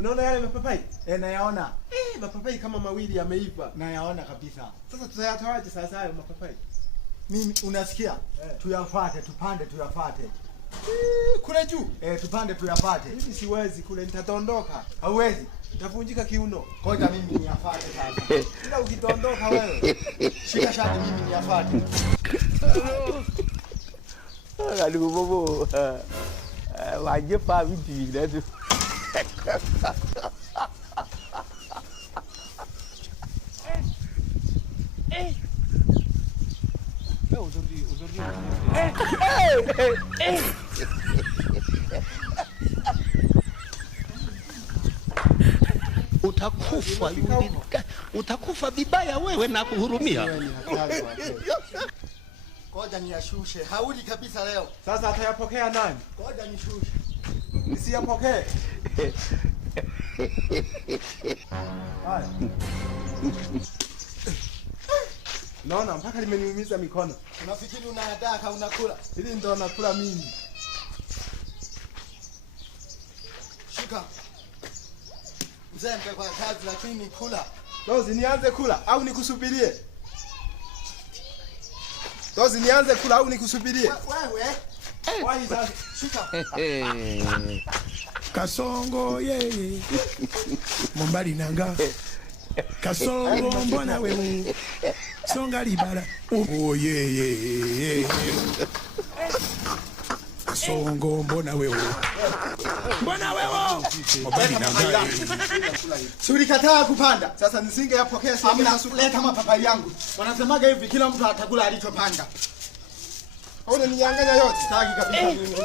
Unaona yale mapapai? Nayaona. Mapapai kama mawili yameiva. Nayaona kabisa. Sasa tutayatoaje sasa hayo mapapai? Mimi unasikia? Tuyafuate, tupande tuyafuate. Kule juu. Tupande tuyafuate. Mimi siwezi kule, nitatondoka. Hauwezi? Nitavunjika kiuno. Ngoja mimi niyafuate sasa. Ila ukitondoka wewe. Shika shati mimi niyafuate. Aduh bobo. Wajib Pak Widi dah tu. Utakufa yule, utakufa vibaya wewe na kuhurumia. Ngoja niyashushe. Hauli kabisa leo. Sasa atayapokea nani? Ngoja nishushe. Nisiyapokee. Haya. Naona mpaka limeniumiza mikono. Unafikiri unayataka unakula? Hili ndo nakula mimi. Shika. Mzembe kwa kazi lakini kula. Dozi nianze kula au nikusubirie? Dozi nianze kula au nikusubirie? Wewe. Wahi sasa. Shika. Kasongo yeye. Mombali nanga. Kasongo mbona wewe. Songa libala. Oh yeye. Kasongo mbona wewe. Mbona wewe? Mombali nanga. Sulikataa kupanda. Sasa nisingeyapokea Leta mapapai yangu. Wanasemaga hivi kila mtu atakula alichopanda. Ona ninyang'anya yote. Sitaki kabisa mimi.